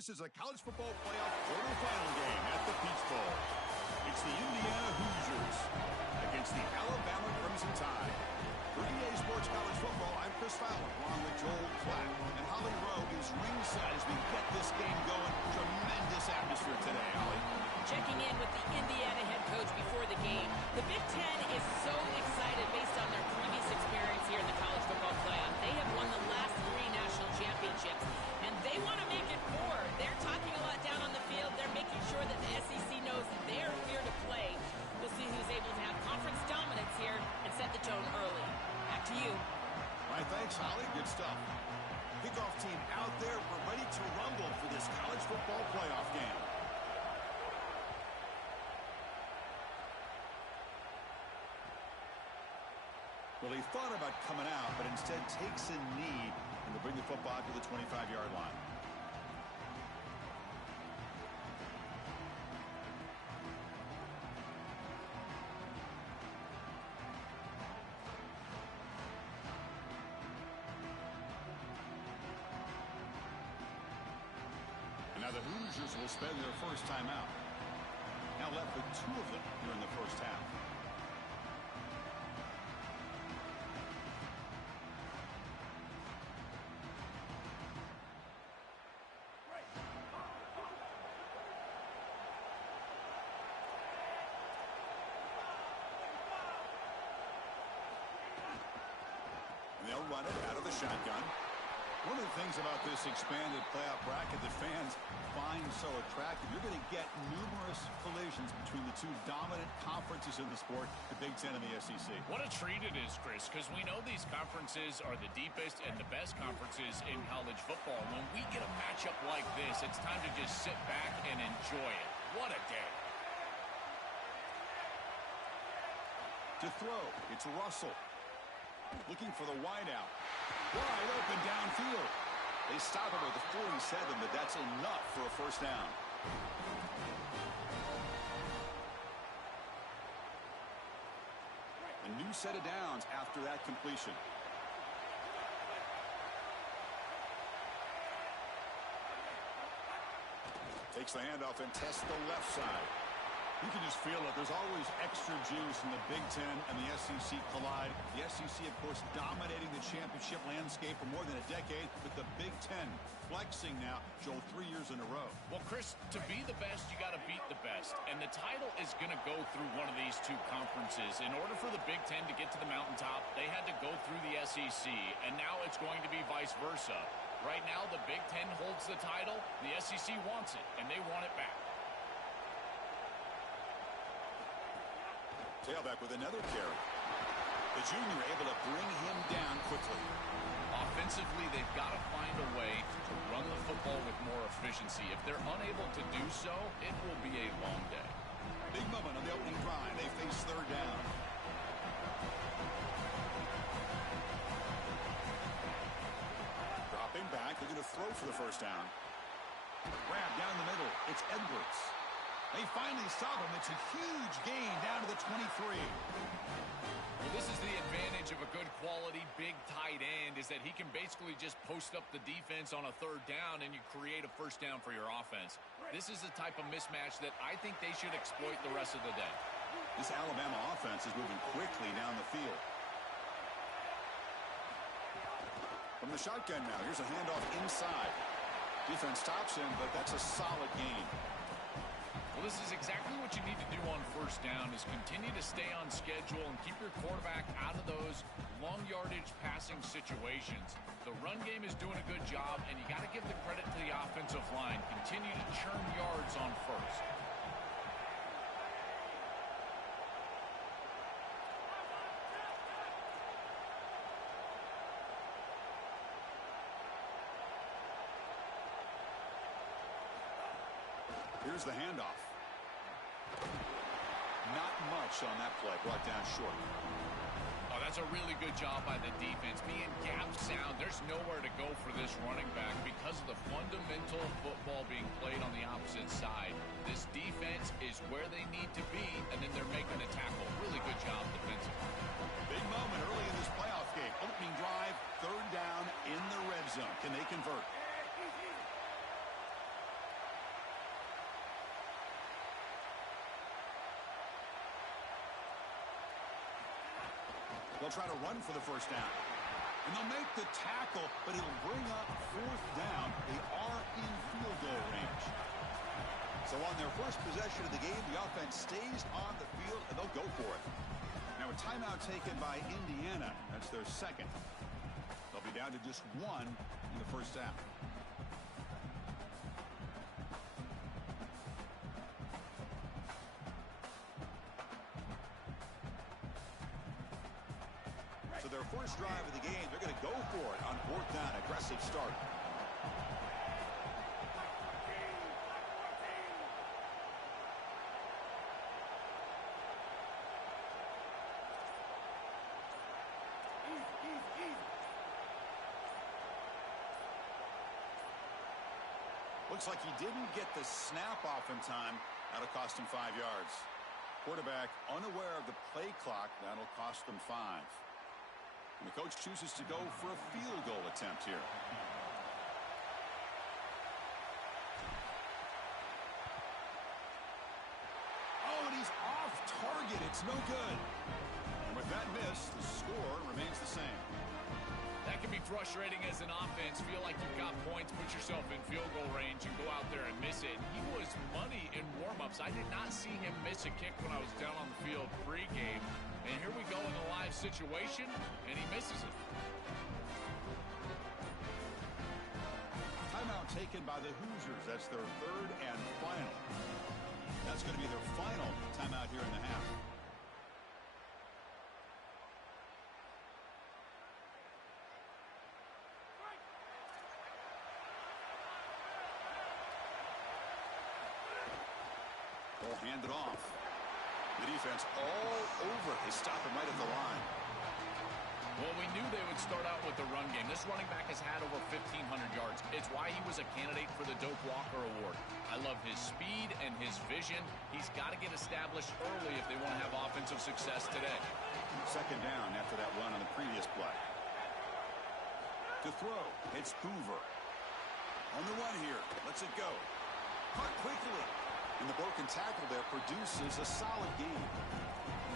This is a college football playoff quarterfinal game at the Peach Bowl. It's the Indiana Hoosiers against the Alabama Crimson Tide. For EA Sports College Football, I'm Chris Fowler, along with Joel Klatt. And Holly Rowe is ringside as we get this game going. Tremendous atmosphere today, Holly. Checking in with the Indiana head coach before the game. The Big Ten is so excited based on their previous experience here in the college football playoff. They have won the last 3 national championships, and they want to make it 4. They're talking a lot down on the field. They're making sure that the SEC knows they're here to play. We'll see who's able to have conference dominance here and set the tone early. Back to you. All right, thanks, Holly. Good stuff. Kickoff team out there. We're ready to rumble for this college football playoff game. Well, he thought about coming out, but instead takes a knee and to bring the football to the 25-yard line. And now the Hoosiers will spend their first time out. Now left with 2 of them here in the first half. They'll run it out of the shotgun. One of the things about this expanded playoff bracket that fans find so attractive, you're going to get numerous collisions between the 2 dominant conferences in the sport, the Big Ten and the SEC. What a treat it is, Chris, because we know these conferences are the deepest and the best conferences in college football. When we get a matchup like this, it's time to just sit back and enjoy it. What a day. To throw, it's Russell. Looking for the wideout. Wide open downfield. They stop him at the 47, but that's enough for a first down. A new set of downs after that completion. Takes the handoff and tests the left side. You can just feel it. There's always extra juice in the Big Ten and the SEC collide. The SEC, of course, dominating the championship landscape for more than a decade, but the Big Ten flexing now, Joel, 3 years in a row. Well, Chris, to be the best, you got to beat the best. And the title is going to go through one of these 2 conferences. In order for the Big Ten to get to the mountaintop, they had to go through the SEC, and now it's going to be vice versa. Right now, the Big Ten holds the title. The SEC wants it, and they want it back. Tailback with another carry. The junior able to bring him down quickly. Offensively, they've got to find a way to run the football with more efficiency. If they're unable to do so, it will be a long day. Big moment on the opening drive. They face 3rd down. Dropping back. They're going to throw for the first down. Grab down the middle. It's Edwards. They finally stop him. It's a huge gain down to the 23. Well, this is the advantage of a good quality big tight end, is that he can basically just post up the defense on a 3rd down and you create a first down for your offense. This is the type of mismatch that I think they should exploit the rest of the day. This Alabama offense is moving quickly down the field. From the shotgun now, here's a handoff inside. Defense stops him, but that's a solid gain. Well, this is exactly what you need to do on first down, is continue to stay on schedule and keep your quarterback out of those long yardage passing situations. The run game is doing a good job, and you got to give the credit to the offensive line. Continue to churn yards on first. Here's the handoff. Not much on that play, brought down short. Oh, that's a really good job by the defense. Being gap sound, there's nowhere to go for this running back because of the fundamental football being played on the opposite side. This defense is where they need to be, and then they're making the tackle. Really good job defensively. Big moment early in this playoff game. Opening drive, 3rd down in the red zone. Can they convert? They'll try to run for the first down. And they'll make the tackle, but it'll bring up fourth down. They are in field goal range. So on their first possession of the game, the offense stays on the field, and they'll go for it. Now a timeout taken by Indiana. That's their second. They'll be down to just one in the first half. So their first drive of the game, they're going to go for it on fourth down. Aggressive start. Looks like he didn't get the snap off in time. That'll cost him 5 yards. Quarterback unaware of the play clock. That'll cost them 5. And the coach chooses to go for a field goal attempt here. Oh, and he's off target. It's no good. And with that miss, the score remains the same. That can be frustrating as an offense. Feel like you've got points, put yourself in field goal range, and go out there and miss it. He was money in warm-ups. I did not see him miss a kick when I was down on the field pregame. And here we go in a live situation, and he misses it. Timeout taken by the Hoosiers. That's their third and final. That's going to be their final timeout here in the half. They'll hand it off. The defense all over. They stop him right at the line. Well, we knew they would start out with the run game. This running back has had over 1,500 yards. It's why he was a candidate for the Doak Walker Award. I love his speed and his vision. He's got to get established early if they want to have offensive success today. Second down after that run on the previous play. To throw, it's Hoover. On the run here. Lets it go. Caught quickly. And the broken tackle there produces a solid game.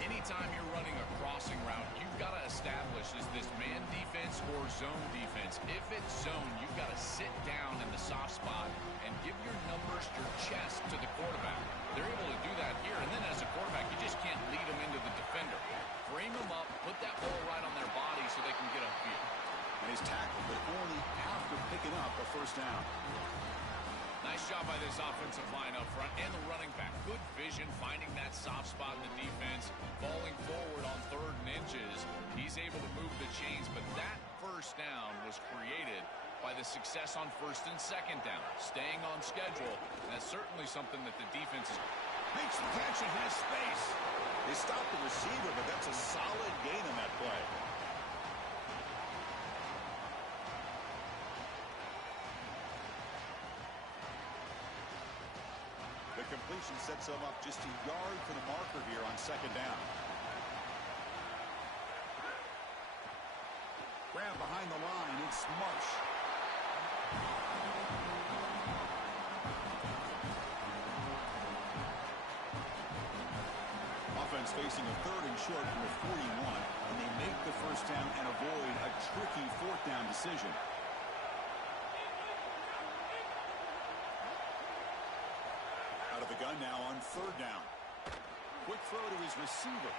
Anytime you're running a crossing route, you've got to establish, is this man defense or zone defense? If it's zone, you've got to sit down in the soft spot and give your numbers, your chest to the quarterback. They're able to do that here, and then as a quarterback, you just can't lead them into the defender. Frame them up, put that ball right on their body so they can get upfield. And he's tackled, but only after picking up a first down. Nice job by this offensive line up front and the running back. Good vision, finding that soft spot in the defense, falling forward on third and inches. He's able to move the chains, but that first down was created by the success on first and second down. Staying on schedule, and that's certainly something that the defense is. Makes the catch and has space. They stopped the receiver, but that's a solid gain on that play. The completion sets them up just a yard for the marker here on second down. Grab behind the line. It's Marsh. Offense facing a third and short from the 41, and they make the first down and avoid a tricky fourth down decision. Out of the gun now on third down. Quick throw to his receiver.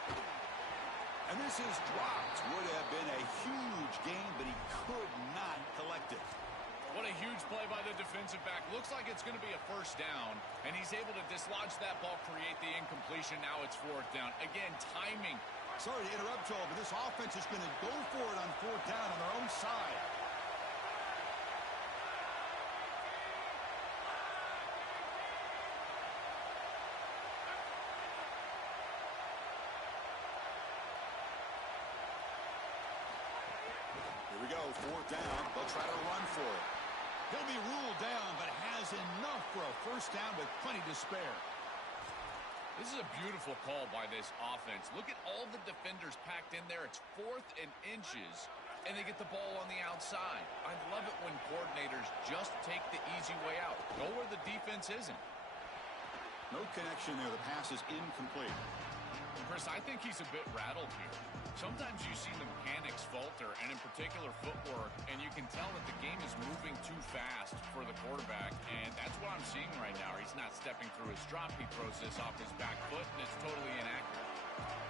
And this is dropped. Would have been a huge gain, but he could not collect it. What a huge play by the defensive back. Looks like it's going to be a first down, and he's able to dislodge that ball, create the incompletion. Now it's fourth down. Again, timing. Sorry to interrupt, Joel, but this offense is going to go for it on fourth down on their own side. Here we go, fourth down. They'll try to run for it. He'll be ruled down, but has enough for a first down with plenty to spare. This is a beautiful call by this offense. Look at all the defenders packed in there. It's fourth and inches, and they get the ball on the outside. I love it when coordinators just take the easy way out. Go where the defense isn't. No connection there. The pass is incomplete. Chris, I think he's a bit rattled here. Sometimes you see the mechanics falter, and in particular footwork, and you can tell that the game is moving too fast for the quarterback, and that's what I'm seeing right now. He's not stepping through his drop. He throws this off his back foot, and it's totally inaccurate.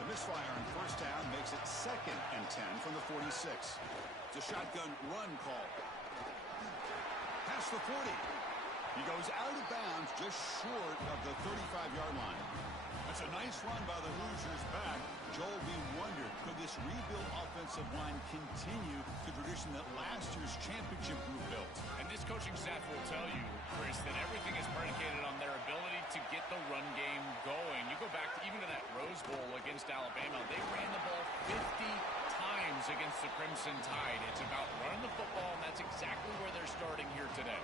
The misfire on first down makes it 2nd and 10 from the 46. It's a shotgun run call. Past the 40. He goes out of bounds just short of the 35-yard line. That's a nice run by the Hoosiers back. Joel, we wondered, could this rebuilt offensive line continue the tradition that last year's championship group built? And this coaching staff will tell you, Chris, that everything is predicated on their ability to get the run game going. You go back even to that Rose Bowl against Alabama. They ran the ball 50 times against the Crimson Tide. It's about running the football, and that's exactly where they're starting here today.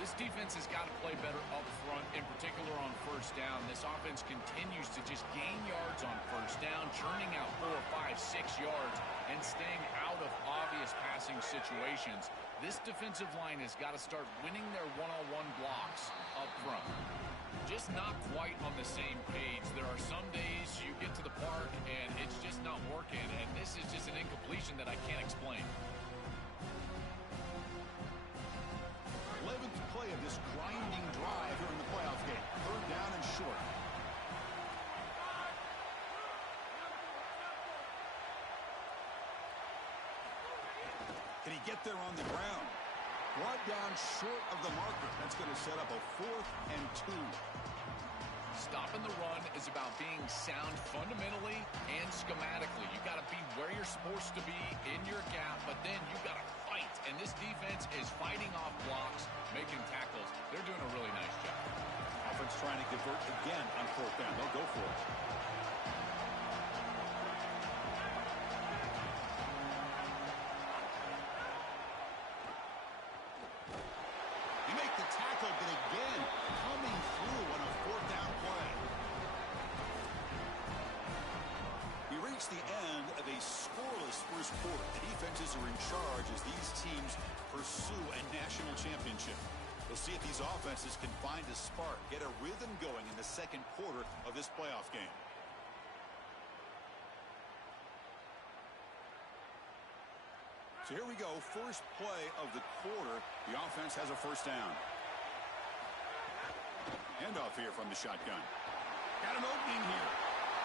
This defense has got to play better up front, in particular on first down. This offense continues to just gain yards on first down, churning out 4, 5, 6 yards, and staying out of obvious passing situations. This defensive line has got to start winning their one-on-one blocks up front. Just not quite on the same page. There are some days you get to the park, and it's just not working, and this is just an incompletion that I can't explain. 11th play of this grinding drive here in the playoff game. 3rd down and short. Can he get there on the ground? Brought down short of the marker. That's going to set up a 4th and 2. Stopping the run is about being sound fundamentally and schematically. You got to be where you're supposed to be in your gap, but then you got to fight. And this defense is fighting off blocks, making tackles. They're doing a really nice job. Offense trying to convert again on 4th down. They'll go for it. You make the tackle, but again, coming through on a 4th down play. We reach the end of a scoreless first quarter. The defenses are in charge as these teams pursue a national championship. We'll see if these offenses can find a spark, get a rhythm going in the second quarter of this playoff game. So here we go, first play of the quarter. The offense has a first down. Handoff here from the shotgun. Got an opening here.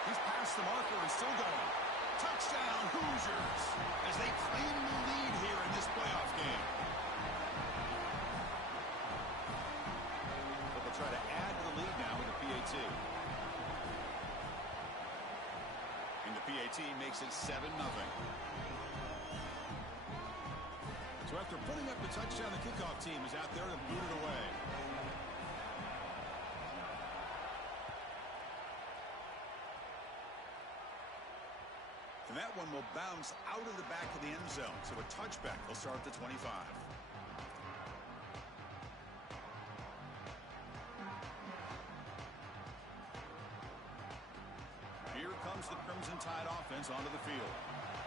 He's past the marker and still going. Touchdown, Hoosiers, as they claim the lead here in this playoff game. But they'll try to add to the lead now with the PAT. And the PAT makes it 7-0. So after putting up the touchdown, the kickoff team is out there to boot it away. And that one will bounce out of the back of the end zone. So a touchback will start at the 25. Here comes the Crimson Tide offense onto the field.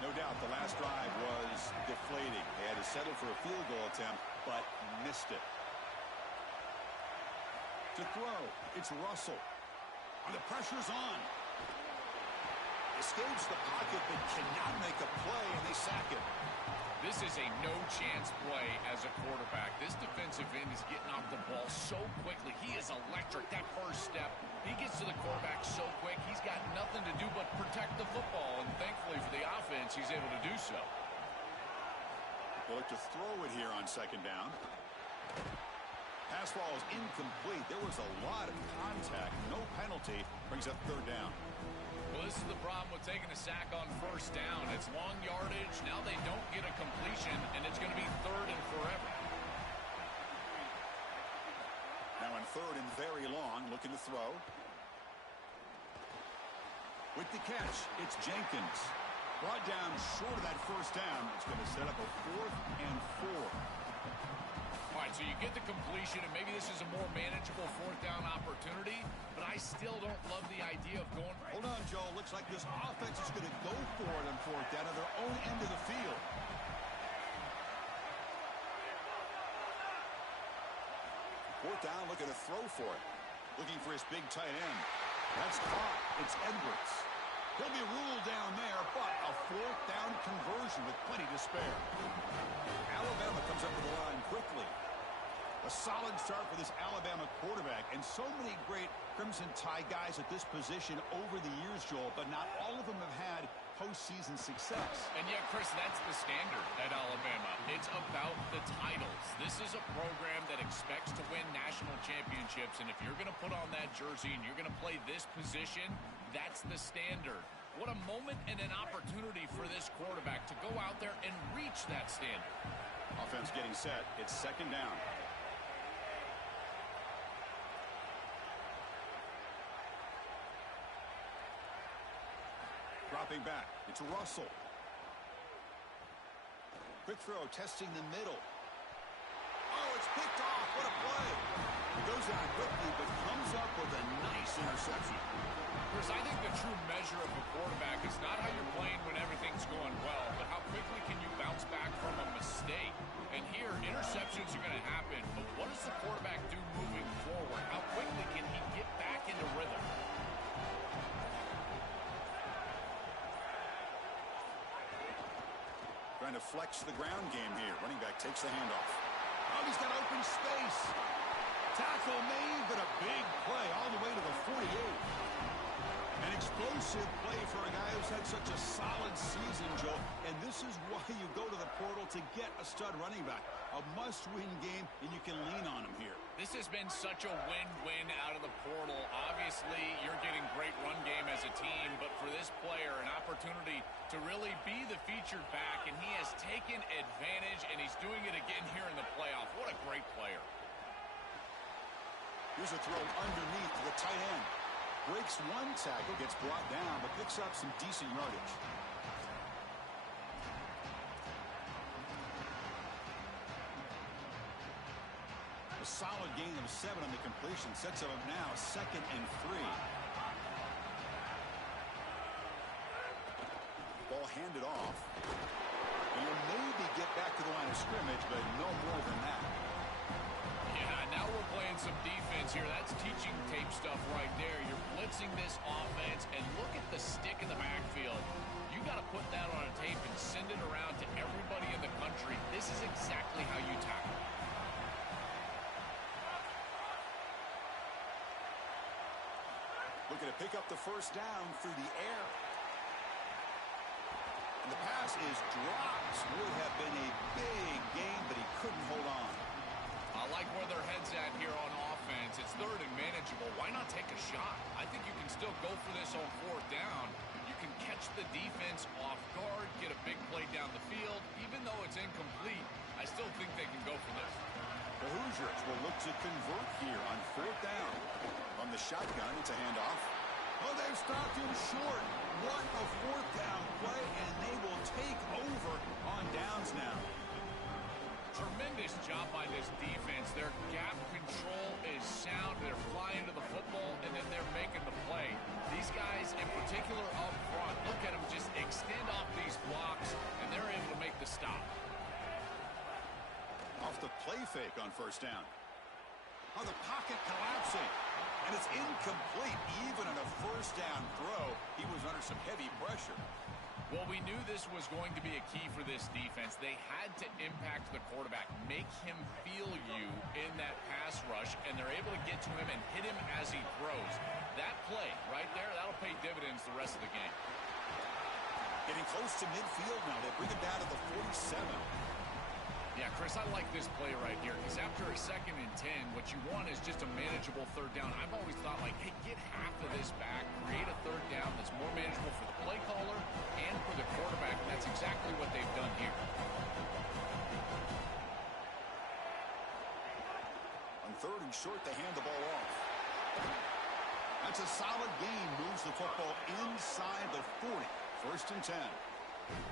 No doubt the last drive was deflating. They had to settle for a field goal attempt, but missed it. To throw, it's Russell. And the pressure's on. Escapes the pocket, but cannot make a play, and they sack him. This is a no-chance play as a quarterback. This defensive end is getting off the ball so quickly. He is electric. That first step, he gets to the quarterback so quick, he's got nothing to do but protect the football. And thankfully for the offense, he's able to do so. They'll look to throw it here on 2nd down. Pass ball is incomplete. There was a lot of contact. No penalty. Brings up 3rd down. Well, this is the problem with taking a sack on first down. It's long yardage. Now they don't get a completion, and it's going to be 3rd and forever. Now on 3rd and very long, looking to throw. With the catch, it's Jenkins. Brought down short of that first down. It's going to set up a 4th and 4. All right, so you get the completion, and maybe this is a more manageable 4th down opportunity, but I still don't love the idea of going right. Hold on, Joe. Looks like this offense is going to go for it on 4th down at their own end of the field. 4th down, looking to throw for it. Looking for his big tight end. That's caught. It's Edwards. He'll be ruled down there, but a fourth down conversion with plenty to spare. Alabama comes up to the line quickly. A solid start for this Alabama quarterback, and so many great Crimson Tide guys at this position over the years, Joel, but not all of them have had postseason success. And yet, Chris, that's the standard at Alabama. It's about the titles. This is a program that expects to win national championships, and if you're going to put on that jersey and you're going to play this position, that's the standard. What a moment and an opportunity for this quarterback to go out there and reach that standard. Offense getting set. It's second down. Dropping back. It's Russell. Quick throw, testing the middle. Oh, it's picked off. What a play. He goes out quickly, but comes up with a nice interception. Chris, I think the true measure of a quarterback is not how you're playing when everything's going well, but how quickly can you bounce back from a mistake. And here, interceptions are going to happen, but what does the quarterback do moving forward? How quickly can he get back into rhythm? Trying to flex the ground game here. Running back takes the handoff. Oh, he's got open space. Tackle made, but a big play all the way to the 48. An explosive play for a guy who's had such a solid season, Joe. And this is why you go to the portal to get a stud running back. A must-win game, and you can lean on him here. This has been such a win-win out of the portal. Obviously, you're getting great run game as a team, but for this player, an opportunity to really be the featured back, and he has taken advantage, and he's doing it again here in the playoff. What a great player. Here's a throw underneath to the tight end. Breaks one tackle, gets brought down, but picks up some decent yardage. A solid gain of 7 on the completion sets him up now 2nd and 3. Ball handed off. And he'll maybe get back to the line of scrimmage, but no more than that. Yeah, now we're playing some defense here. That's teaching tape stuff right there. You're blitzing this offense, and look at the stick in the backfield. You got to put that on a tape and send it around to everybody in the country. This is exactly how you tackle. Looking to pick up the first down through the air. And the pass is dropped. Would have been a big gain, but he couldn't hold on. I like where their head's at here on offense. It's 3rd and manageable. Why not take a shot? I think you can still go for this on 4th down. You can catch the defense off guard, get a big play down the field. Even though it's incomplete, I still think they can go for this. The Hoosiers will look to convert here on 4th down. On the shotgun, it's a handoff. Oh, they've stopped him short. What a 4th down play, and they will take over on downs now. Tremendous job by this defense. Their gap control is sound. They're flying to the football, and then they're making the play. These guys, in particular up front, look at them just extend off these blocks, and they're able to make the stop. Off the play fake on 1st down. Oh, the pocket collapsing. And it's incomplete. Even on a 1st down throw, he was under some heavy pressure. Well, we knew this was going to be a key for this defense. They had to impact the quarterback, make him feel you in that pass rush, and they're able to get to him and hit him as he throws. That play right there, that'll pay dividends the rest of the game. Getting close to midfield now. They bring it down to the 47. Yeah, Chris, I like this play right here because after a 2nd and 10, what you want is just a manageable 3rd down. I've always thought, like, hey, get half of this back, create a 3rd down that's more manageable for the play caller and for the quarterback, and that's exactly what they've done here. On 3rd and short, they hand the ball off. That's a solid gain, moves the football inside the 40. 1st and 10.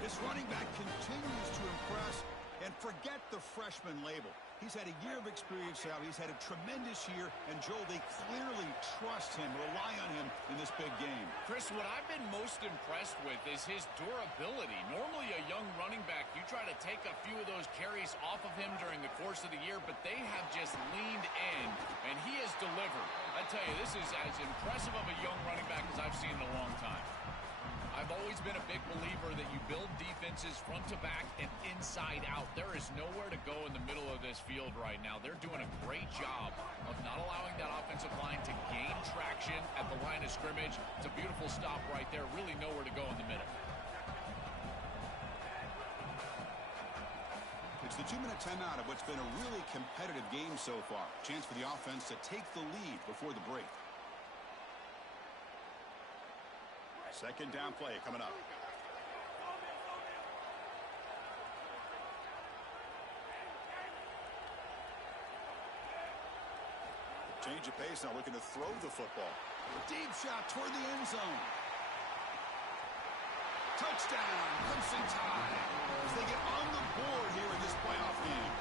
This running back continues to impress. And forget the freshman label. He's had a year of experience now. He's had a tremendous year. And, Joel, they clearly trust him, rely on him in this big game. Chris, what I've been most impressed with is his durability. Normally, a young running back, you try to take a few of those carries off of him during the course of the year, but they have just leaned in, and he has delivered. I tell you, this is as impressive of a young running back as I've seen in a long time. always been a big believer that you build defenses front to back and inside out. There is nowhere to go in the middle of this field right now. They're doing a great job of not allowing that offensive line to gain traction at the line of scrimmage. It's a beautiful stop right there. Really nowhere to go in the middle. It's the 2-minute timeout of what's been a really competitive game so far. Chance for the offense to take the lead before the break. Second down play coming up. Change of pace now, looking to throw the football. Deep shot toward the end zone. Touchdown, Crimson Tide, as they get on the board here in this playoff game.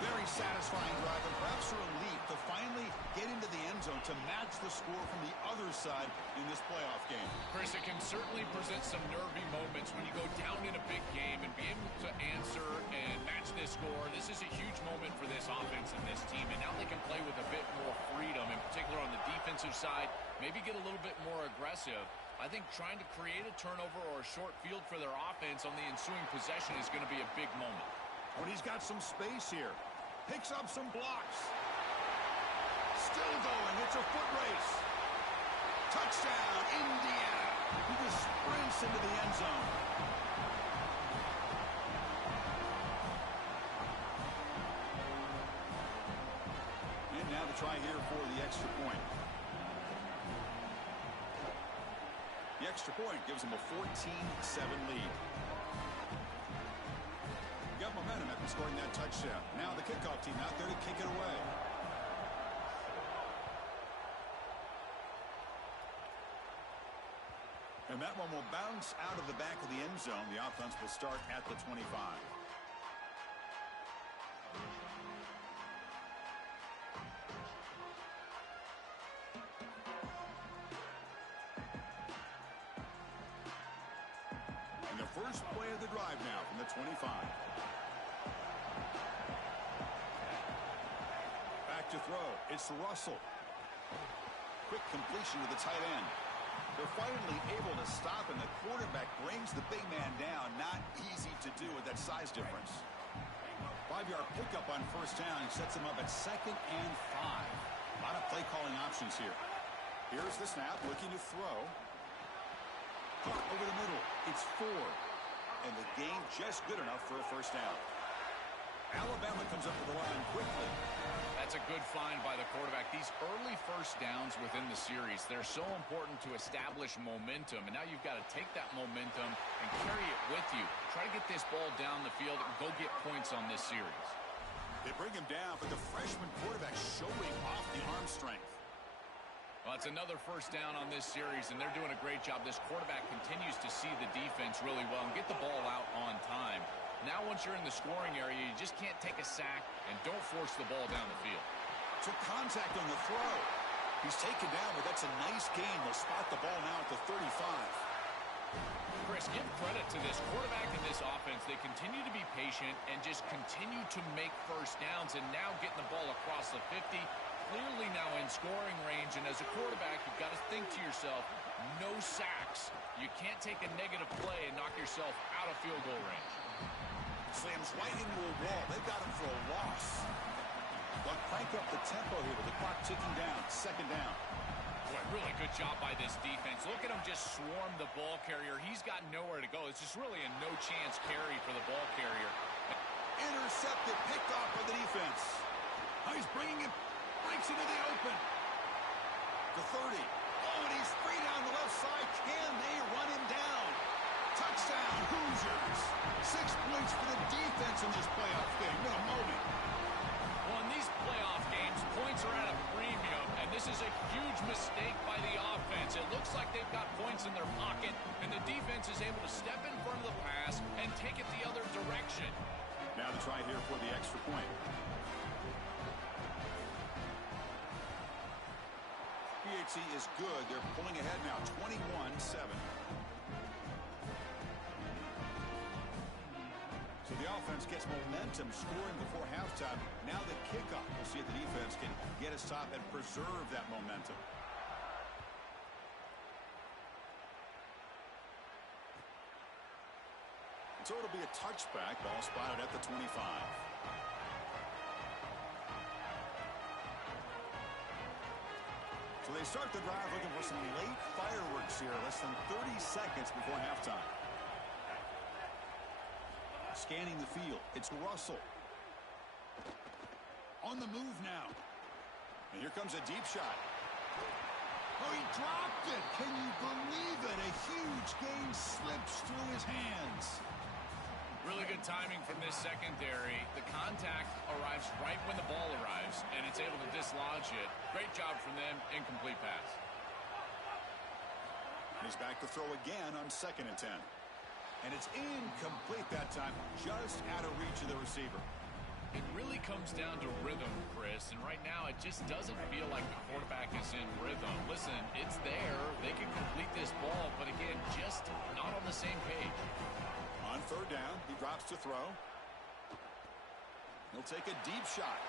Very satisfying drive, and perhaps a relief to finally get into the end zone to match the score from the other side in this playoff game. Chris, it can certainly present some nervy moments when you go down in a big game and be able to answer and match this score. This is a huge moment for this offense and this team, and now they can play with a bit more freedom, in particular on the defensive side, maybe get a little bit more aggressive. I think trying to create a turnover or a short field for their offense on the ensuing possession is going to be a big moment. When he's got some space here. Picks up some blocks. Still going. It's a foot race. Touchdown, Indiana. He just sprints into the end zone. And now the try here for the extra point. The extra point gives him a 14-7 lead. Got momentum after scoring that touchdown. Now the kickoff team out there to kick it away. And that one will bounce out of the back of the end zone. The offense will start at the 25. And the first play of the drive now from the 25. To throw. It's Russell. Quick completion to the tight end. They're finally able to stop, and the quarterback brings the big man down. Not easy to do with that size difference. 5-yard pickup on first down sets him up at 2nd and 5. A lot of play calling options here. Here's the snap, looking to throw. Caught over the middle. It's 4. And the game just good enough for a first down. Alabama comes up to the line quickly. That's a good find by the quarterback. These early first downs within the series, they're so important to establish momentum. And now you've got to take that momentum and carry it with you. Try to get this ball down the field and go get points on this series. They bring him down, but the freshman quarterback showing off the arm strength. Well, it's another first down on this series, and they're doing a great job. This quarterback continues to see the defense really well and get the ball out on time. Now, once you're in the scoring area, you just can't take a sack and don't force the ball down the field. Took contact on the throw. He's taken down, but that's a nice gain. They'll spot the ball now at the 35. Chris, give credit to this quarterback and this offense. They continue to be patient and just continue to make first downs, and now getting the ball across the 50, clearly now in scoring range. And as a quarterback, you've got to think to yourself, no sacks. You can't take a negative play and knock yourself out of field goal range. Slams right into a wall. They've got him for a loss. They'll crank up the tempo here with the clock ticking down. 2nd down. Boy, really good job by this defense. Look at him just swarm the ball carrier. He's got nowhere to go. It's just really a no-chance carry for the ball carrier. Intercepted, picked off by the defense. Now he's bringing him, breaks into the open. The 30. Oh, and he's free down the left side. Can they run him down? Touchdown, Hoosiers. 6 points for the defense in this playoff game. What a moment. Well, in these playoff games, points are at a premium, and this is a huge mistake by the offense. It looks like they've got points in their pocket, and the defense is able to step in front of the pass and take it the other direction. Now the try here for the extra point. PHC is good. They're pulling ahead now, 21-7. So the offense gets momentum, scoring before halftime. Now the kickoff. We'll see if the defense can get a stop and preserve that momentum. So it'll be a touchback. Ball spotted at the 25. So they start the drive looking for some late fireworks here. Less than 30 seconds before halftime. Scanning the field. It's Russell. On the move now. And here comes a deep shot. Oh, he dropped it. Can you believe it? A huge gain slips through his hands. Really good timing from this secondary. The contact arrives right when the ball arrives, and it's able to dislodge it. Great job from them. Incomplete pass. He's back to throw again on 2nd and 10. And it's incomplete that time, just out of reach of the receiver. It really comes down to rhythm, Chris, and right now it just doesn't feel like the quarterback is in rhythm. Listen, it's there. They can complete this ball, but again, just not on the same page. On 3rd down, he drops to throw. He'll take a deep shot.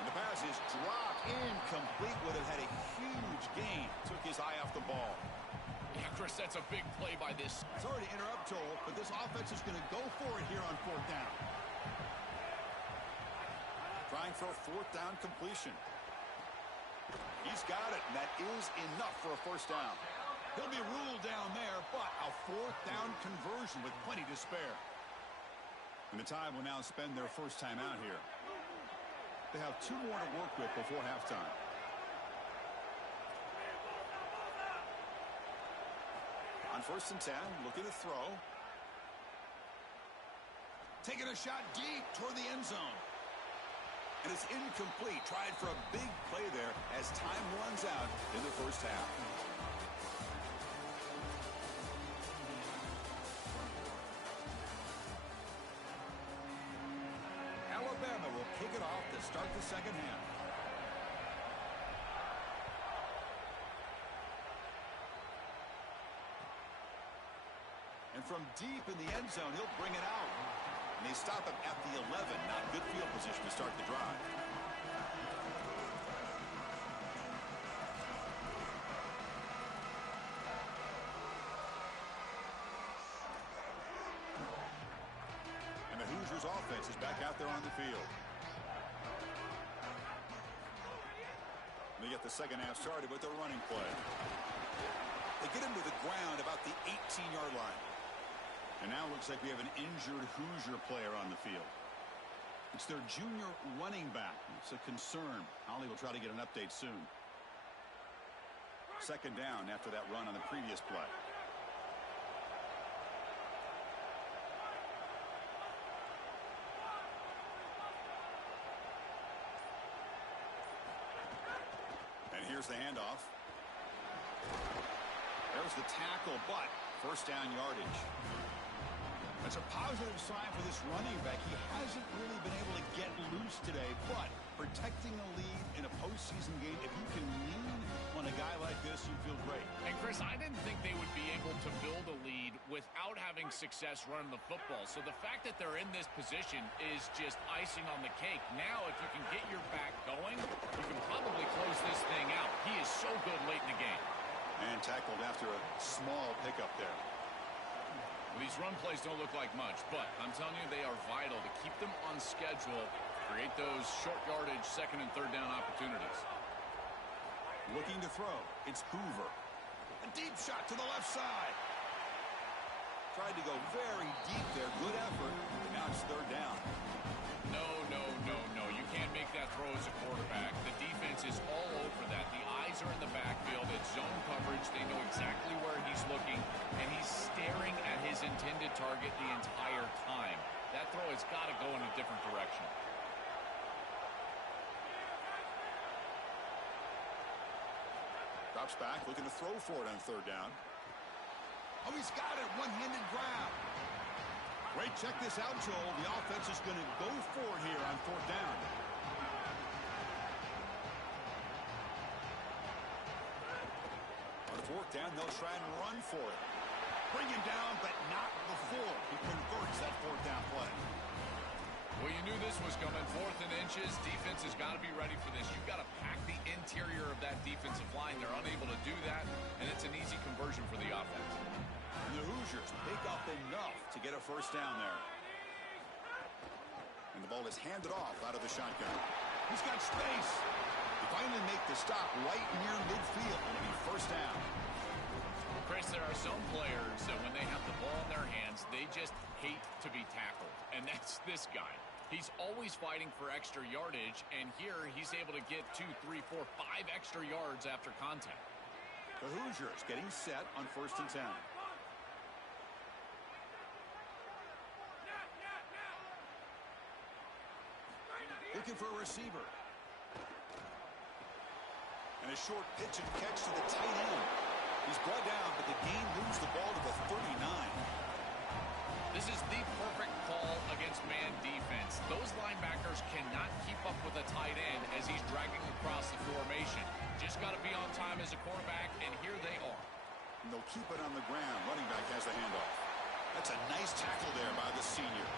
And the pass is dropped. Incomplete. Would have had a huge gain. Took his eye off the ball. Yeah, Chris, that's a big play by this. Sorry to interrupt, Joel, but this offense is going to go for it here on 4th down. Trying for a 4th down completion. He's got it, and that is enough for a 1st down. He'll be ruled down there, but a 4th down conversion with plenty to spare. And the Tide will now spend their first time out here. They have 2 more to work with before halftime. On 1st and 10, looking to throw. Taking a shot deep toward the end zone. And it's incomplete. Tried for a big play there as time runs out in the first half. Alabama will kick it off to start the second half. And from deep in the end zone, he'll bring it out. And they stop him at the 11. Not good field position to start the drive. And the Hoosiers offense is back out there on the field. They get the second half started with their running play. They get him to the ground about the 18-yard line. And now it looks like we have an injured Hoosier player on the field. It's their junior running back. It's a concern. Holly will try to get an update soon. 2nd down after that run on the previous play. And here's the handoff. There's the tackle, but 1st down yardage. That's a positive sign for this running back. He hasn't really been able to get loose today, but protecting a lead in a postseason game, if you can lean on a guy like this, you feel great. And Chris, I didn't think they would be able to build a lead without having success running the football. So the fact that they're in this position is just icing on the cake. Now, if you can get your back going, you can probably close this thing out. He is so good late in the game. And tackled after a small pickup there. These run plays don't look like much, but I'm telling you, they are vital to keep them on schedule, create those short yardage 2nd and 3rd down opportunities. Looking to throw. It's Hoover. A deep shot to the left side. Tried to go very deep there. Good effort. But now it's 3rd down. No. You can't make that throw as a quarterback. The defense is all over that. The eyes are in the backfield. It's zone coverage. They know exactly where he's looking, and he's staring at his intended target the entire time. That throw has got to go in a different direction. Drops back, looking to throw for it on 3rd down. Oh, he's got it. One-handed grab. Wait, check this out, Joel. The offense is going to go for it here on 4th down. On 4th down, they'll try and run for it. Bring him down, but not before he converts that 4th down play. Well, you knew this was coming. 4th and inches. Defense has got to be ready for this. You've got to pack the interior of that defensive line. They're unable to do that, and it's an easy conversion for the offense. And the Hoosiers pick up enough to get a first down there. And the ball is handed off out of the shotgun. He's got space. They finally make the stop right near midfield. It'll be first down. Chris, there are some players that when they have the ball in their hands, they just hate to be tackled. And that's this guy. He's always fighting for extra yardage, and here he's able to get 2, 3, 4, 5 extra yards after contact. The Hoosiers getting set on 1st and 10. Looking for a receiver. And a short pitch and catch to the tight end. He's brought down, but the game moves the ball to the 39. This is the perfect call against man defense. Those linebackers cannot keep up with a tight end as he's dragging across the formation. Just got to be on time as a quarterback, and here they are. And they'll keep it on the ground. Running back has the handoff. That's a nice tackle there by the senior.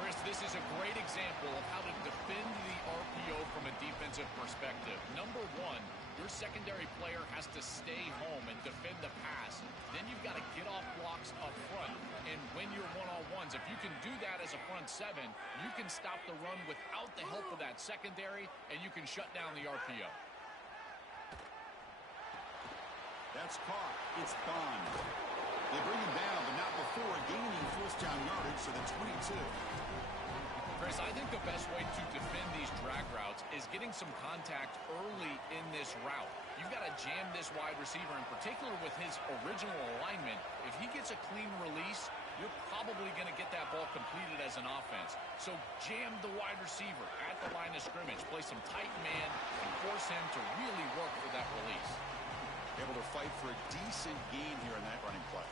Chris, this is a great example of how to defend the RPO from a defensive perspective. Number one, your secondary player has to stay home and defend the pass. Then you've got to get off blocks up front and win your one-on-ones. If you can do that as a front seven, you can stop the run without the help of that secondary, and you can shut down the RPO. That's caught. It's Bond. They bring him down, but not before gaining first down yardage to the 22. Chris, I think the best way to defend these drag routes is getting some contact early in this route. You've got to jam this wide receiver, in particular with his original alignment. If he gets a clean release, you're probably going to get that ball completed as an offense. So jam the wide receiver at the line of scrimmage. Play some tight man and force him to really work for that release. Able to fight for a decent gain here in that running play.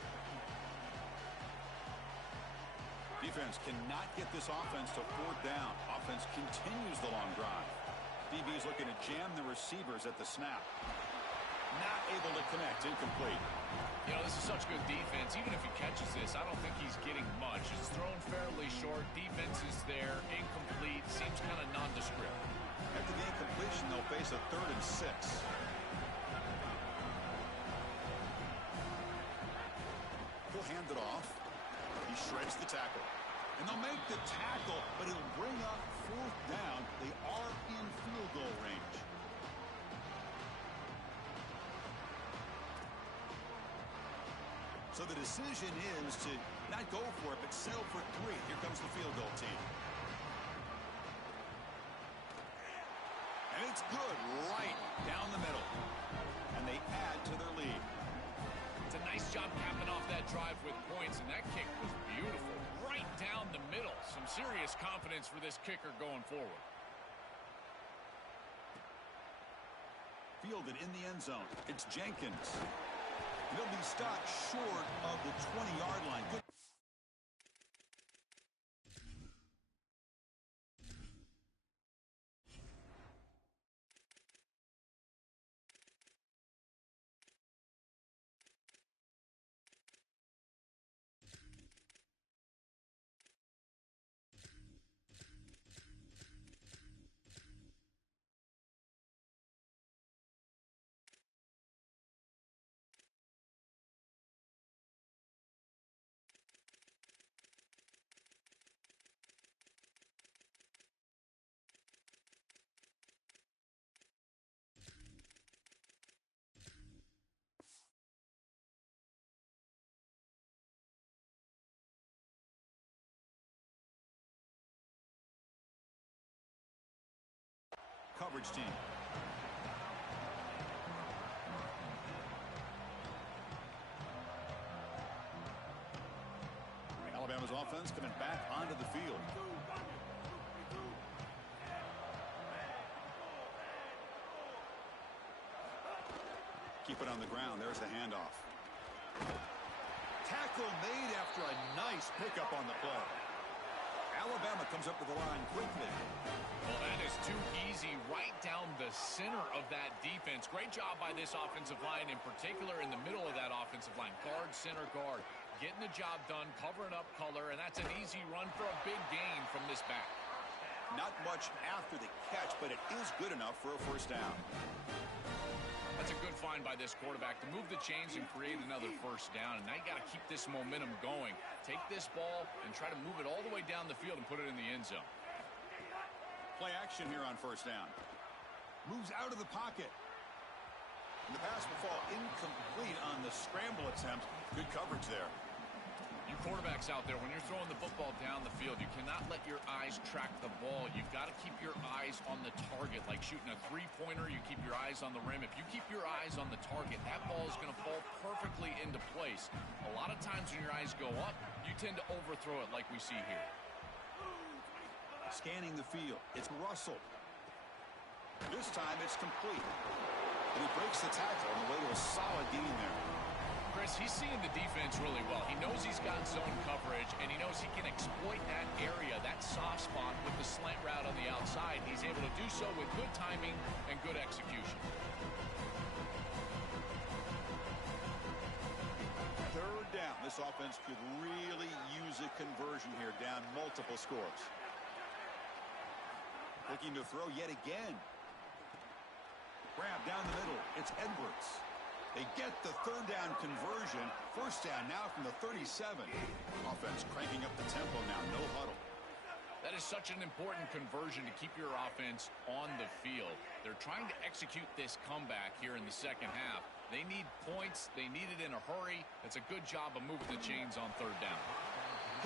Defense cannot get this offense to 4th down. Offense continues the long drive. DB's looking to jam the receivers at the snap. Not able to connect. Incomplete. You know, this is such good defense. Even if he catches this, I don't think he's getting much. It's thrown fairly short. Defense is there. Incomplete. Seems kind of nondescript. After the incompletion, they'll face a 3rd and 6. He'll hand it off. He shreds the tackle. And they'll make the tackle, but it'll bring up 4th down. They are in field goal range. So the decision is to not go for it, but settle for 3. Here comes the field goal team. And it's good right down the middle. And they add to their lead. It's a nice job capping off that drive with points, and that kick was beautiful. Right down the middle. Some serious confidence for this kicker going forward. Fielded in the end zone. It's Jenkins. He'll be stopped short of the 20-yard line. Good. Coverage team. Alabama's offense coming back onto the field. Keep it on the ground. There's the handoff. Tackle made after a nice pickup on the play. Alabama comes up to the line quickly. Well, that is too easy right down the center of that defense. Great job by this offensive line, in particular in the middle of that offensive line. Guard, center, guard. Getting the job done, covering up color, and that's an easy run for a big gain from this back. Not much after the catch, but it is good enough for a first down. That's a good find by this quarterback to move the chains and create another first down. And now you got to keep this momentum going. Take this ball and try to move it all the way down the field and put it in the end zone. Play action here on first down. Moves out of the pocket. And the pass will fall incomplete on the scramble attempt. Good coverage there. You quarterbacks out there, when you're throwing the football down the field, you cannot let your eyes track the ball. You've got to keep your eyes on the target. Like shooting a three-pointer, you keep your eyes on the rim. If you keep your eyes on the target, that ball is going to fall perfectly into place. A lot of times when your eyes go up, you tend to overthrow it like we see here. Scanning the field. It's Russell. This time it's complete. And he breaks the tackle on the way to a solid gain there. Chris, he's seeing the defense really well. He knows he's got zone coverage, and he knows he can exploit that area, that soft spot, with the slant route on the outside. He's able to do so with good timing and good execution. Third down. This offense could really use a conversion here, down multiple scores. Looking to throw yet again. Grab down the middle. It's Edwards. They get the third down conversion. First down now from the 37. Offense cranking up the tempo now. No huddle. That is such an important conversion to keep your offense on the field. They're trying to execute this comeback here in the second half. They need points. They need it in a hurry. It's a good job of moving the chains on third down.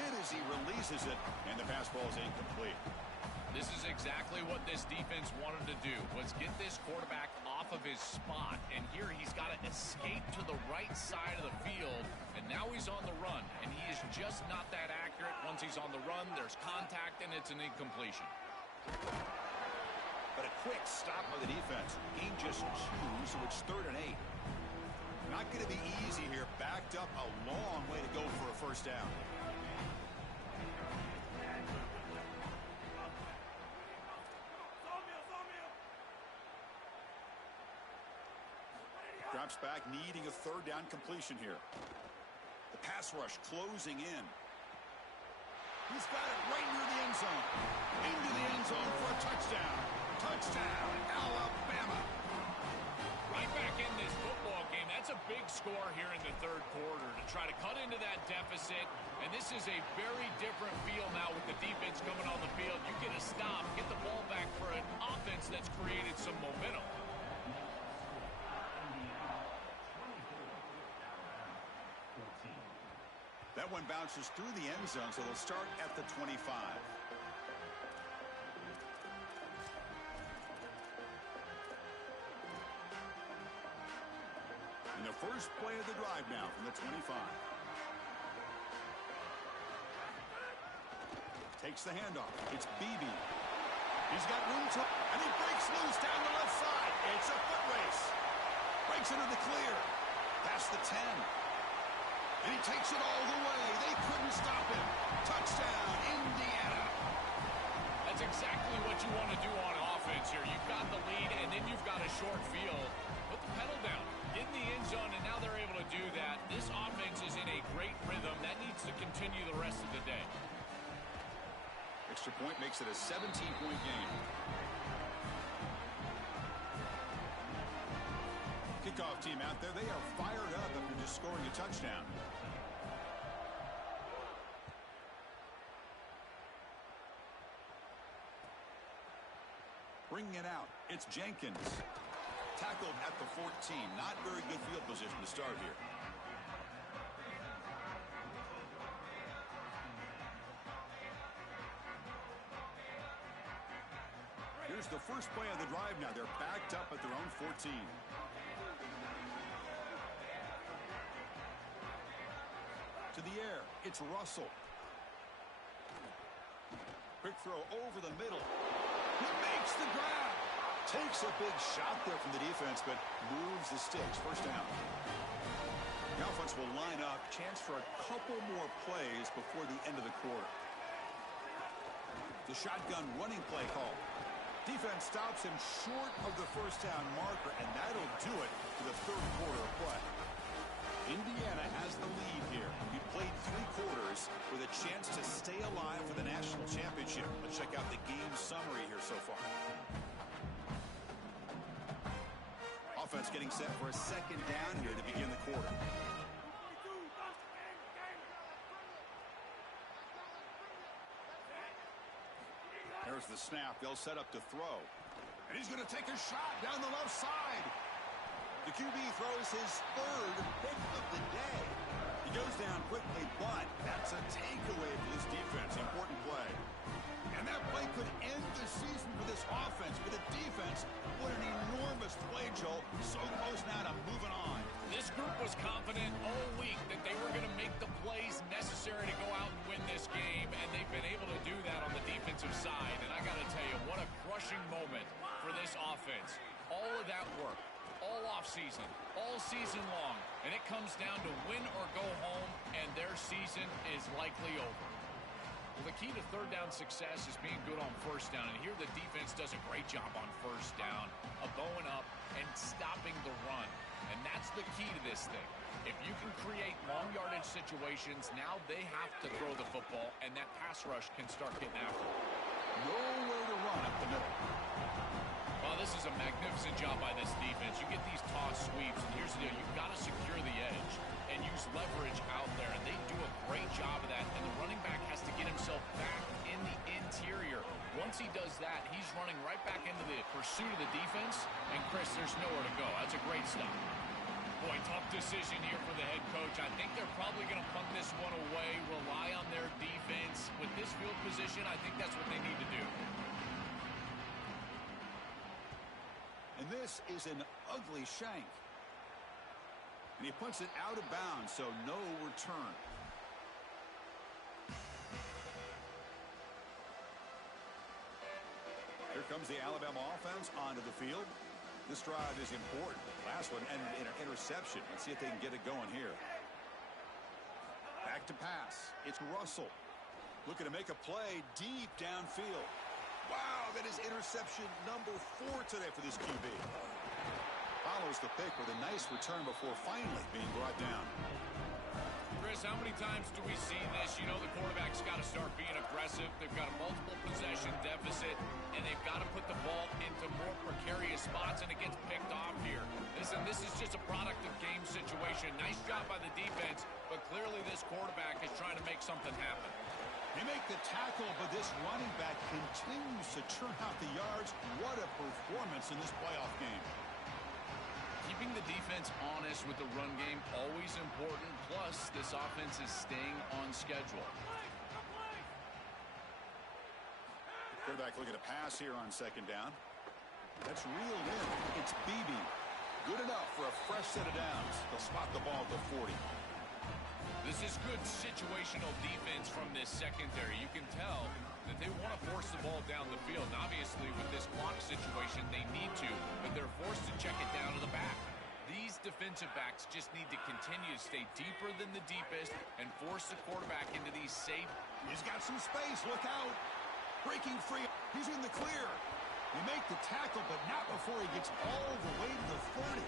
Hit as he releases it, and the pass ball is incomplete. This is exactly what this defense wanted to do, was get this quarterback off of his spot. And here he's got to escape to the right side of the field, and now he's on the run. And he is just not that accurate. Once he's on the run, there's contact, and it's an incompletion. But a quick stop by the defense. Gain just 2, so it's 3rd and 8. Not going to be easy here. Backed up a long way to go for a first down. Drops back, needing a third down completion here. The pass rush closing in. He's got it right near the end zone. Into the end zone for a touchdown. Touchdown, Alabama. Right back in this football game. That's a big score here in the third quarter to try to cut into that deficit. And this is a very different feel now with the defense coming on the field. You get a stop, get the ball back for an offense that's created some momentum. That one bounces through the end zone, so they'll start at the 25. And the first play of the drive now from the 25. Takes the handoff. It's Beebe. He's got room to, and he breaks loose down the left side. It's a foot race. Breaks into the clear. Past the 10. And he takes it all the way. They couldn't stop him. Touchdown, Indiana. That's exactly what you want to do on offense here. You've got the lead, and then you've got a short field. Put the pedal down. Get in the end zone, and now they're able to do that. This offense is in a great rhythm. That needs to continue the rest of the day. Extra point makes it a 17-point game. Kickoff team out there. They are fired up after just scoring a touchdown. Bringing it out. It's Jenkins. Tackled at the 14. Not very good field position to start here. Here's the first play of the drive now. They're backed up at their own 14. To the air. It's Russell. Quick throw over the middle. He makes the grab. Takes a big shot there from the defense, but moves the sticks. First down. The offense will line up. Chance for a couple more plays before the end of the quarter. The shotgun running play call. Defense stops him short of the first down marker, and that'll do it for the third quarter of play. Indiana has the lead here. He played 3 quarters with a chance to stay alive for the national championship. Let's check out the game summary here so far. offense getting set for a second down here to begin the quarter. There's the snap. They'll set up to throw. And he's going to take a shot down the left side. The QB throws his third pick of the day. He goes down quickly, but that's a takeaway for this defense. Important play. And that play could end the season for this offense. For the defense, what an enormous play, Joel. So close now to moving on. This group was confident all week that they were going to make the plays necessary to go out and win this game, and they've been able to do that on the defensive side. And I got to tell you, what a crushing moment for this offense. All of that work, all offseason, all season long, and it comes down to win or go home, and their season is likely over. Well, the key to third down success is being good on first down, and here the defense does a great job on first down of going up and stopping the run, and that's the key to this thing. If you can create long yardage situations, now they have to throw the football, and that pass rush can start getting after it. Nowhere to run up the middle. Well, this is a magnificent job by this defense. You get these toss sweeps, and here's the deal. You've got to secure the edge and use leverage out there, and they do a great job of that, and the running back has to get himself back in the interior. Once he does that, he's running right back into the pursuit of the defense, and Chris, there's nowhere to go. That's a great stop. Boy, tough decision here for the head coach. I think they're probably going to punt this one away, rely on their defense. With this field position, I think that's what they need to do. And this is an ugly shank. And he puts it out of bounds, so no return. Here comes the Alabama offense onto the field. This drive is important. Last one ended in an interception. Let's see if they can get it going here. Back to pass. It's Russell. Looking to make a play deep downfield. Wow, that is interception number 4 today for this QB. Follows the pick with a nice return before finally being brought down. Chris, how many times do we see this? You know, the quarterback's got to start being aggressive. They've got a multiple possession deficit, and they've got to put the ball into more precarious spots, and it gets picked off here. Listen, this is just a product of game situation. Nice job by the defense, but clearly this quarterback is trying to make something happen. They make the tackle, but this running back continues to churn out the yards. What a performance in this playoff game. Keeping the defense honest with the run game, always important. Plus, this offense is staying on schedule. Quarterback looking to pass here on second down. That's reeled in. It's Beebe. Good enough for a fresh set of downs. They'll spot the ball at the 40. This is good situational defense from this secondary. You can tell that they want to force the ball down the field. And obviously, with this clock situation, they need to, but they're forced to check it down to the back. These defensive backs just need to continue to stay deeper than the deepest and force the quarterback into these safe. He's got some space. Look out. Breaking free. He's in the clear. They make the tackle, but not before he gets all the way to the 30.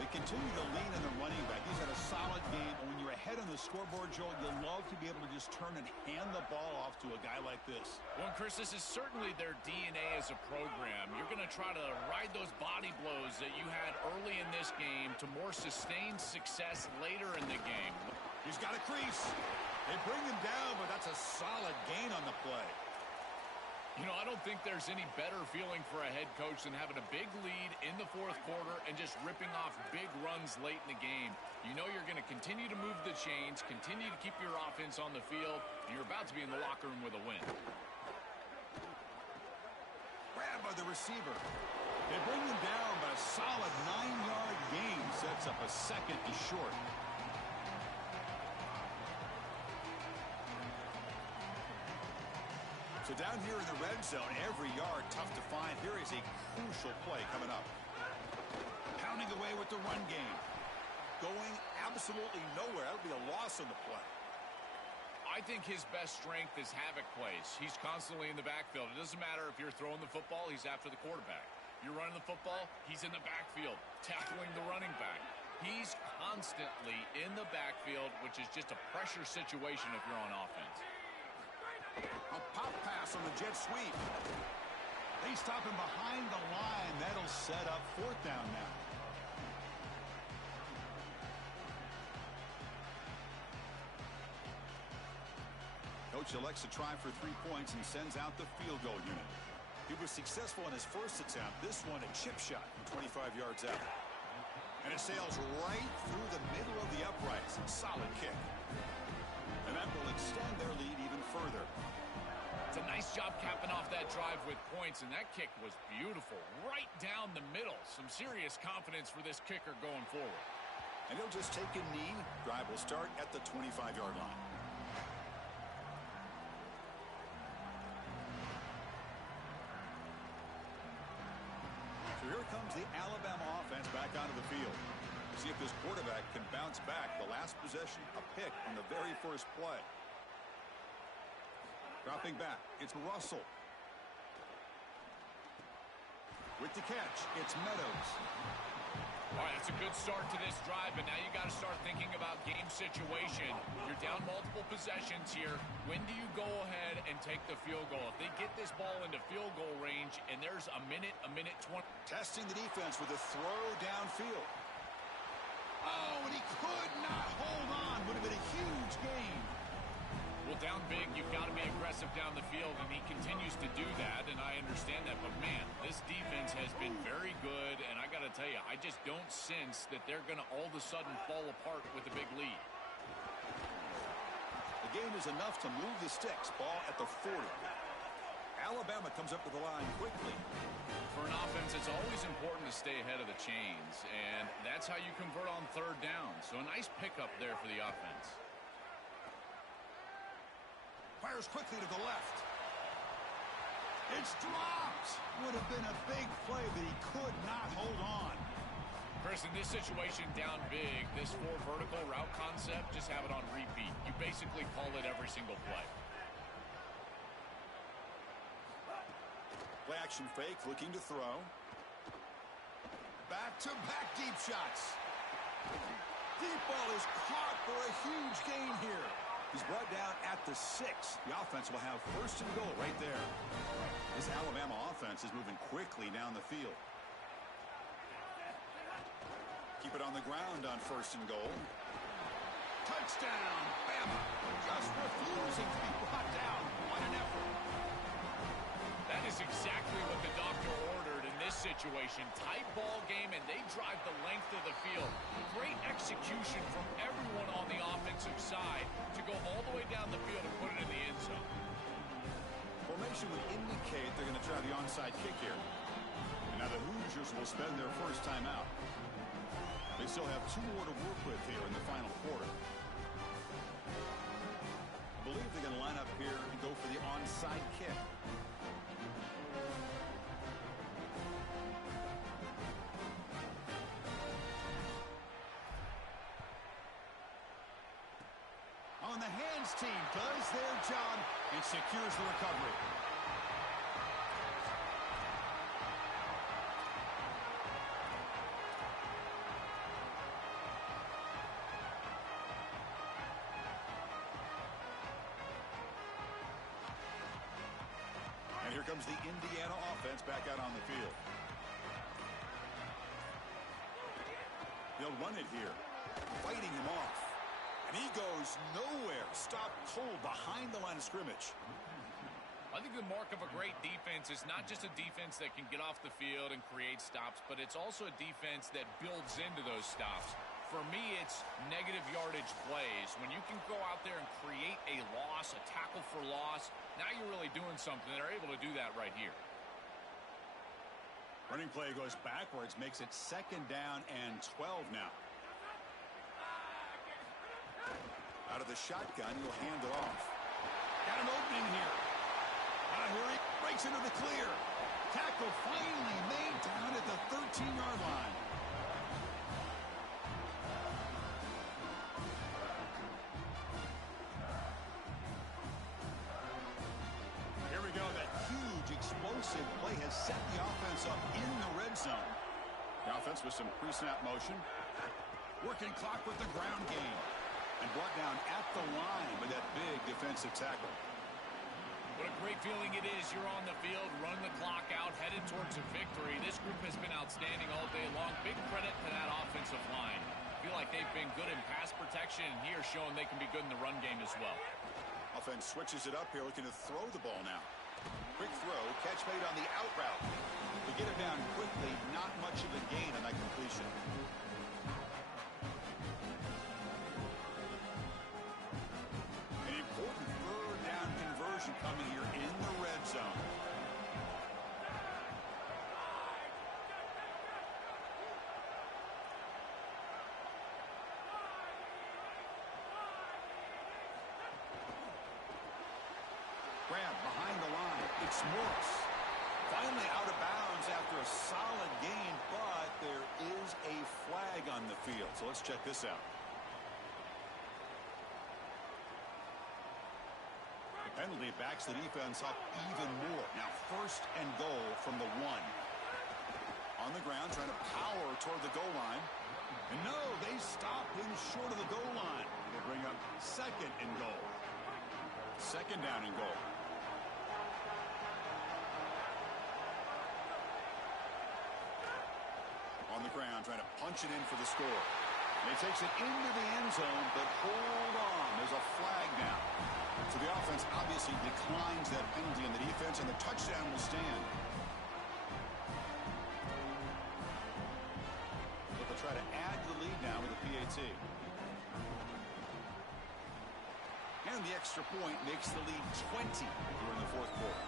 They continue to lean on the running back. He's had a solid game. And when you're ahead on the scoreboard, Joel, you'll love to be able to just turn and hand the ball off to a guy like this. Well, Chris, this is certainly their DNA as a program. You're going to try to ride those body blows that you had early in this game to more sustained success later in the game. He's got a crease. They bring him down, but that's a solid gain on the play. You know, I don't think there's any better feeling for a head coach than having a big lead in the fourth quarter and just ripping off big runs late in the game. You know you're going to continue to move the chains, continue to keep your offense on the field, and you're about to be in the locker room with a win. Grabbed by the receiver. They bring him down, but a solid 9-yard gain sets up a second and short. So down here in the red zone, every yard tough to find. Here is a crucial play coming up. Pounding away with the run game. Going absolutely nowhere. That would be a loss on the play. I think his best strength is havoc plays. He's constantly in the backfield. It doesn't matter if you're throwing the football, he's after the quarterback. You're running the football, he's in the backfield, tackling the running back. He's constantly in the backfield, which is just a pressure situation if you're on offense. A pop pass on the jet sweep. They stop him behind the line. That'll set up 4th down now. Coach elects to try for 3 points and sends out the field goal unit. He was successful in his first attempt. This one a chip shot from 25 yards out. And it sails right through the middle of the uprights. Solid kick. And that will extend their lead even further. It's a nice job capping off that drive with points, and that kick was beautiful. Right down the middle. Some serious confidence for this kicker going forward. And he'll just take a knee. Drive will start at the 25-yard line. So here comes the Alabama offense back onto the field. See if this quarterback can bounce back. The last possession, a pick on the very first play. Dropping back, it's Russell. With the catch, it's Meadows. All right, that's a good start to this drive, but now you got to start thinking about game situation. You're down multiple possessions here. When do you go ahead and take the field goal? If they get this ball into field goal range and there's a minute 20. Testing the defense with a throw downfield. Oh, and he could not hold on. Would have been a huge gain. Well, down big, you've got to be aggressive down the field, and he continues to do that, and I understand that. But, man, this defense has been very good, and I got to tell you, I just don't sense that they're going to all of a sudden fall apart with a big lead. The game is enough to move the sticks. Ball at the 40. Alabama comes up to the line quickly. For an offense, it's always important to stay ahead of the chains, and that's how you convert on 3rd down. So a nice pickup there for the offense. Fires quickly to the left. It's dropped. Would have been a big play, but he could not hold on. Chris, in this situation down big, this 4 vertical route concept, just have it on repeat. You basically call it every single play. Play action fake, looking to throw. Back-to-back deep shots. Deep ball is caught for a huge gain here. He's brought down at the 6. The offense will have 1st and goal right there. This Alabama offense is moving quickly down the field. Keep it on the ground on 1st and goal. Touchdown, Bama. Just refusing to be brought down. What an effort. That is exactly what the doctor ordered in this situation. Tight ball game, and they drive the length of the field. Great execution from everyone on the offensive side to go all the way down the field and put it in the end zone. Formation would indicate they're going to try the onside kick here. And now the Hoosiers will spend their first time out. They still have 2 more to work with here in the final quarter. I believe they're going to line up here and go for the onside kick. On the hands team does their job and secures the recovery. And here comes the Indiana offense back out on the field. They'll run it here, fighting him off. And he goes nowhere. Stopped cold behind the line of scrimmage. I think the mark of a great defense is not just a defense that can get off the field and create stops, but it's also a defense that builds into those stops. For me, it's negative yardage plays. When you can go out there and create a loss, a tackle for loss, now you're really doing something. They're able to do that right here. Running play goes backwards, makes it 2nd down and 12 now. Out of the shotgun, he'll hand it off. Got an opening here. Here he breaks into the clear. Tackle finally made down at the 13-yard line. Here we go. That huge explosive play has set the offense up in the red zone. The offense with some pre-snap motion. Working clock with the ground game. And brought down at the line with that big defensive tackle. What a great feeling it is. You're on the field, running the clock out, headed towards a victory. This group has been outstanding all day long. Big credit to that offensive line. I feel like they've been good in pass protection, and here showing they can be good in the run game as well. Offense switches it up here, looking to throw the ball now. Quick throw, catch made on the out route. To get it down quickly, not much of a gain on that completion. An important third down conversion coming here in the red zone. Grab behind the line. It's Morris. Finally out of bounds after a solid gain, but there is a flag on the field. So let's check this out. The penalty backs the defense up even more. Now first and goal from the 1. On the ground, trying to power toward the goal line. And no, they stop him short of the goal line. They bring up second and goal. Second down and goal. On the ground, trying to punch it in for the score. And he takes it into the end zone, but hold on. There's a flag now. So the offense obviously declines that penalty in the defense, and the touchdown will stand. But they'll try to add to the lead now with a PAT. And the extra point makes the lead 20 during the fourth quarter.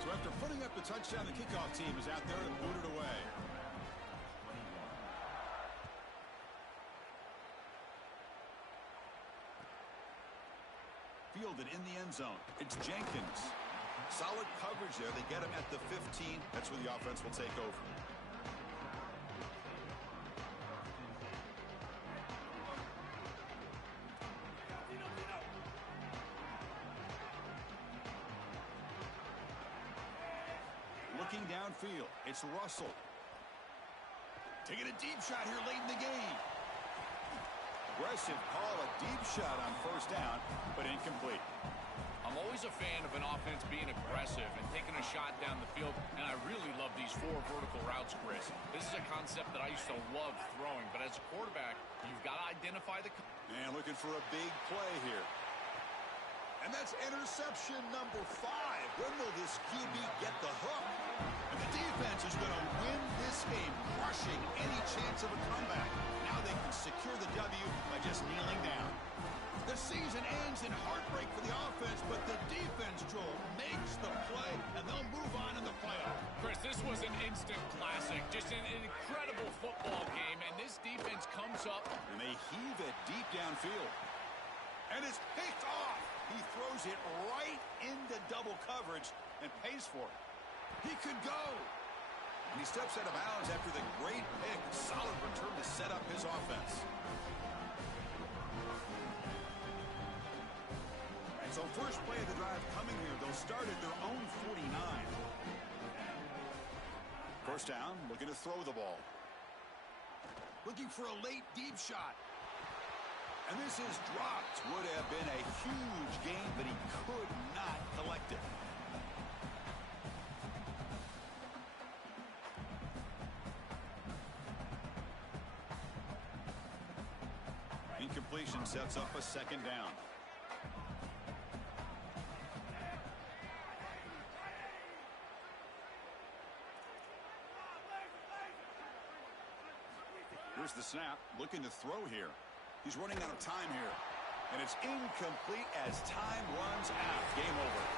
So after putting up the touchdown, the kickoff team is out there to boot it away. Fielded in the end zone. It's Jenkins. Solid coverage there. They get him at the 15. That's where the offense will take over. Looking downfield, it's Russell. Taking a deep shot here late in the game. Aggressive call, a deep shot on first down, but incomplete. I'm always a fan of an offense being aggressive and taking a shot down the field, and I really love these 4 vertical routes, Chris. This is a concept that I used to love throwing, but as a quarterback, you've got to identify the... And looking for a big play here. And that's interception number 5. When will this QB get the hook? And the defense is going to win this game, crushing any chance of a comeback. Now they can secure the W by just kneeling down. The season ends in heartbreak for the offense, but the defense, Joel, makes the play, and they'll move on in the playoff. Chris, this was an instant classic. Just an incredible football game, and this defense comes up. And they heave it deep downfield. And it's picked off. He throws it right into double coverage and pays for it. He could go. And he steps out of bounds after the great pick. Solid return to set up his offense. And so first play of the drive coming here. They'll start at their own 49. First down, looking to throw the ball. Looking for a late deep shot. And this is dropped. Would have been a huge gain, but he could not collect it. Incompletion sets up a second down. Here's the snap, looking to throw here. He's running out of time here. And it's incomplete as time runs out. Game over.